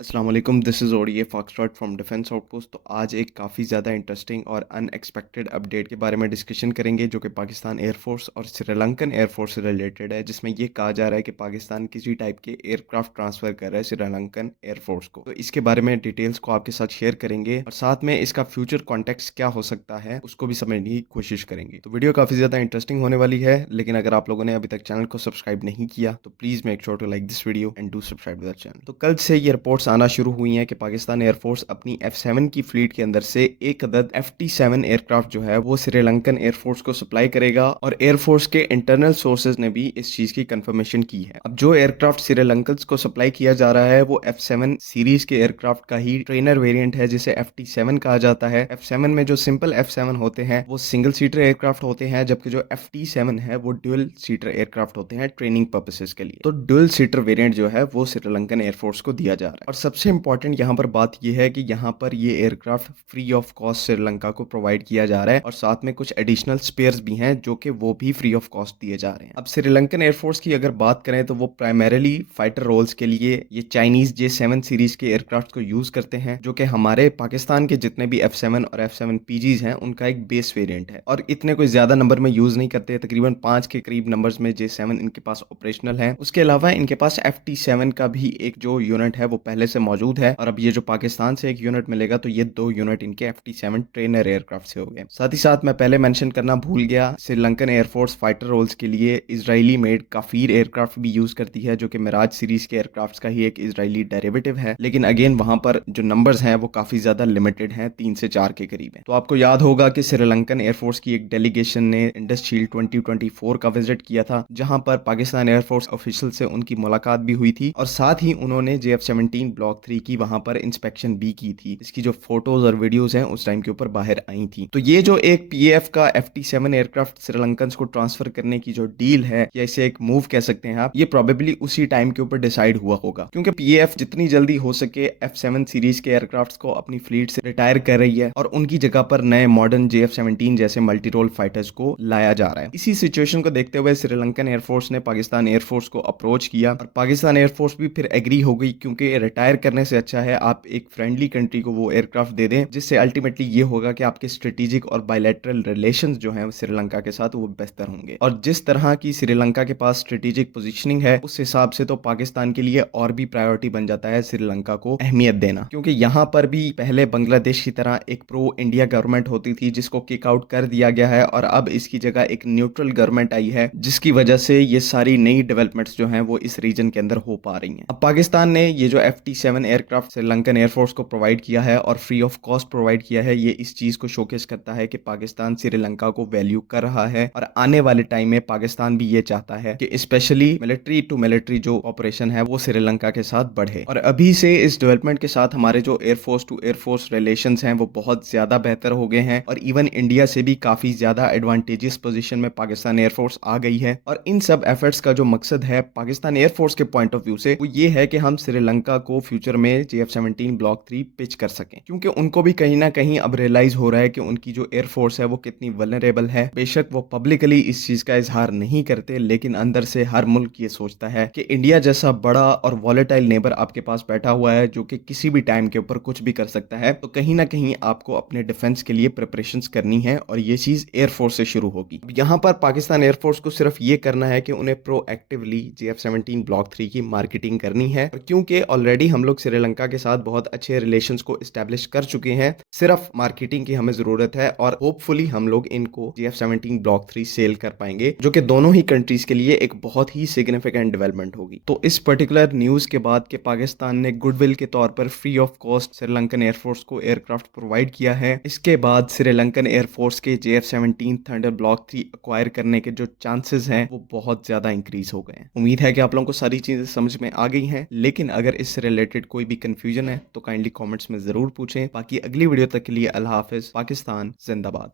अस्सलाम वालेकुम, this is ODA foxtrot from defence outpost. तो आज एक काफ़ी ज़्यादा इंटरेस्टिंग और अनएक्सपेक्टेड अपडेट के बारे में डिस्कशन करेंगे जो कि पाकिस्तान एयरफोर्स और श्रीलंकन एयरफोर्स से रिलेटेड है, जिसमें ये कहा जा रहा है कि पाकिस्तान किसी टाइप के एयरक्राफ्ट ट्रांसफ़र कर रहा है श्रीलंकन एयरफोर्स को। तो इसके बारे में डिटेल्स को आपके साथ शेयर करेंगे और साथ में इसका फ्यूचर कॉन्टेक्स्ट क्या हो सकता है उसको भी समझने की कोशिश करेंगे। तो वीडियो काफ़ी ज़्यादा इंटरेस्टिंग होने वाली है, लेकिन अगर आप लोगों ने अभी तक चैनल को सब्सक्राइब नहीं किया तो please make sure to like this video and do subscribe the channel. तो कल से ये रिपोर्ट्स आना शुरू हुई हैं कि पाकिस्तान एयरफोर्स अपनी F7 की फ्लीट के अंदर से एक अदद FT7 एयरक्राफ्ट जो है वो श्रीलंकन एयरफोर्स को सप्लाई करेगा और एयरफोर्स के इंटरनल सोर्सेज ने भी इस चीज की कंफर्मेशन की है। अब जो एयरक्राफ्ट श्रीलंकन को सप्लाई किया जा रहा है वो F7 सीरीज के एयरक्राफ्ट का ही ट्रेनर वेरिएंट है जिसे FT7 कहा जाता है। F7 में जो सिंपल F7 होते हैं वो सिंगल सीटर एयरक्राफ्ट होते हैं, जबकि जो FT7 है वो ड्यूल सीटर एयरक्राफ्ट होते हैं ट्रेनिंग पर्पसेस के लिए। तो ड्यूल सीटर वेरिएंट जो है वो श्रीलंकन एयरफोर्स को दिया जा रहा है। और सबसे इंपॉर्टेंट यहाँ पर बात यह है कि यहाँ पर ये aircraft free of cost Sri Lanka को प्रोवाइड किया जा रहा है और साथ में कुछ एडिशनल स्पेयर्स भी हैं जो कि वो भी फ्री ऑफ कॉस्ट दिए जा रहे हैं। अब श्रीलंकन एयरफोर्स की अगर बात करें तो वो प्राइमरीली फाइटर रोल्स के लिए ये चाइनीज J7 सीरीज के एयरक्राफ्ट को यूज करते हैं, जो कि हमारे पाकिस्तान के जितने भी F7 और F7 PGs हैं उनका एक बेस वेरिएंट है और इतने कोई ज्यादा नंबर में यूज नहीं करते। तकरीबन 5 के करीब नंबर्स में J7 इनके पास ऑपरेशनल है। उसके अलावा इनके पास FT7 का भी एक जो यूनिट है वो पहले से मौजूद है और अब ये जो पाकिस्तान से एक यूनिट मिलेगा तो ये 2 यूनिट इनके FT7 ट्रेनर एयरक्राफ्ट से हो गए। साथ ही साथ मैं पहले मेंशन करना भूल गया, श्रीलंकन एयरफोर्स फाइटर रोल्स के लिए इजरायली मेड काफीर एयरक्राफ्ट भी यूज करती है, जो कि मिराज सीरीज के एयरक्राफ्ट का ही एक इजरायली डेरिवेटिव है। लेकिन अगेन वहां पर जो नंबर्स हैं वो काफी ज्यादा लिमिटेड हैं, 3 से 4 के करीब है। तो आपको याद होगा कि श्रीलंकन एयरफोर्स की एक डेलीगेशन ने इंडस शील्ड 2024 का विजिट किया था, जहां पर पाकिस्तान एयरफोर्स ऑफिशियल से उनकी मुलाकात भी हुई थी और साथ ही उन्होंने JF-17 ब्लॉक 3 की वहां पर इंस्पेक्शन भी की थी। इसकी जो फोटोज और वीडियोस हैं उस टाइम के ऊपर बाहर आई थी। तो ये जो एक PAF का FT7 एयरक्राफ्ट श्रीलंकन को ट्रांसफर करने की जो डील है या इसे एक मूव कह सकते हैं आप, ये प्रोबेबली उसी टाइम के ऊपर डिसाइड हुआ होगा, क्योंकि PAF जितनी जल्दी हो सके F7 सीरीज के एयरक्राफ्ट को अपनी फ्लीट से रिटायर कर रही है और उनकी जगह पर नए मॉडर्न JF-17 जैसे मल्टी रोल फाइटर्स को लाया जा रहा है। इसी सिचुएशन को देखते हुए श्रीलंकन एयरफोर्स ने पाकिस्तान एयरफोर्स को अप्रोच किया और पाकिस्तान एयरफोर्स भी फिर एग्री हो गई, क्योंकि रिटायर करने से अच्छा है आप एक फ्रेंडली कंट्री को वो एयरक्राफ्ट दे दें, जिससे अल्टीमेटली ये होगा कि आपके स्ट्रेटेजिक और बायलैटरल रिलेशंस जो हैं श्रीलंका के साथ वो बेहतर होंगे। और जिस तरह की श्रीलंका के पास स्ट्रेटेजिक पोजीशनिंग है उस हिसाब से तो पाकिस्तान के लिए और भी प्रायोरिटी बन जाता है श्रीलंका को अहमियत देना, क्योंकि यहाँ पर भी पहले बांग्लादेश की तरह एक प्रो इंडिया गवर्नमेंट होती थी जिसको किक आउट कर दिया गया है और अब इसकी जगह एक न्यूट्रल गवर्नमेंट आई है, जिसकी वजह से ये सारी नई डेवलपमेंट्स जो हैं वो इस रीजन के अंदर हो पा रही हैं। अब पाकिस्तान ने ये जो FT7 एयरक्राफ्ट श्रीलंकन एयरफोर्स को प्रोवाइड किया है और फ्री ऑफ कॉस्ट प्रोवाइड किया है, ये इस चीज को शोकेस करता है कि पाकिस्तान श्रीलंका को वैल्यू कर रहा है और आने वाले टाइम में पाकिस्तान भी ये चाहता है कि स्पेशली मिलिट्री टू मिलिट्री जो ऑपरेशन है वो श्रीलंका के साथ बढ़े। और अभी से इस डेवलपमेंट के साथ हमारे जो एयरफोर्स टू एयरफोर्स रिलेशंस हैं वो बहुत ज्यादा बेहतर हो गए हैं और इवन इंडिया से भी काफी ज्यादा एडवांटेजियस पोजीशन में पाकिस्तान एयरफोर्स आ गई है। और इन सब एफर्ट्स का जो मकसद है पाकिस्तान एयरफोर्स के पॉइंट ऑफ व्यू से वो ये है कि हम श्रीलंका को फ्यूचर में JF-17 ब्लॉक 3 पिच कर सकें, क्योंकि उनको भी कहीं ना कहीं अब रियलाइज हो रहा है कि उनकी जो एयरफोर्स है वो कितनी वल्नरेबल है। बेशक वो पब्लिकली इस चीज का इजहार नहीं करते, लेकिन अंदर से हर मुल्क ये सोचता है कि इंडिया जैसा बड़ा और वॉलेटाइल नेबर आपके पास बैठा हुआ है जो कि किसी भी टाइम के ऊपर कुछ भी कर सकता है, तो कहीं ना कहीं आपको अपने डिफेंस के लिए प्रिपरेशंस करनी है और ये चीज एयरफोर्स से शुरू होगी। यहाँ पर पाकिस्तान एयरफोर्स को सिर्फ ये करना है कि उन्हें प्रोएक्टिवली JF-17 ब्लॉक 3 की मार्केटिंग करनी है, और क्योंकि ऑलरेडी हम लोग श्रीलंका के साथ बहुत अच्छे रिलेशंस को एस्टेब्लिश कर चुके हैं, सिर्फ मार्केटिंग की हमें जरूरत है और होपफुली हम लोग इनको JF-17 ब्लॉक 3 सेल कर पाएंगे, जो कि दोनों ही कंट्रीज के लिए एक बहुत ही सिग्निफिकेंट डेवलपमेंट होगी। तो इस पर्टिकुलर न्यूज के बाद कि पाकिस्तान ने गुडविल के तौर पर free of cost Sri Lankan air force को एयरक्राफ्ट प्रोवाइड किया है, इसके बाद श्रीलंकन एयरफोर्स के JF-17 थंडर ब्लॉक 3 एक्वायर करने के जो चांसेस हैं वो बहुत ज्यादा इंक्रीज हो गए हैं। उम्मीद है कि आप लोगों को सारी चीजें समझ में आ गई हैं, लेकिन अगर इससे रिलेटेड कोई भी कंफ्यूजन है तो काइंडली कमेंट्स में जरूर पूछें। बाकी अगली वीडियो तक के लिए अल्लाह हाफिज। पाकिस्तान जिंदाबाद।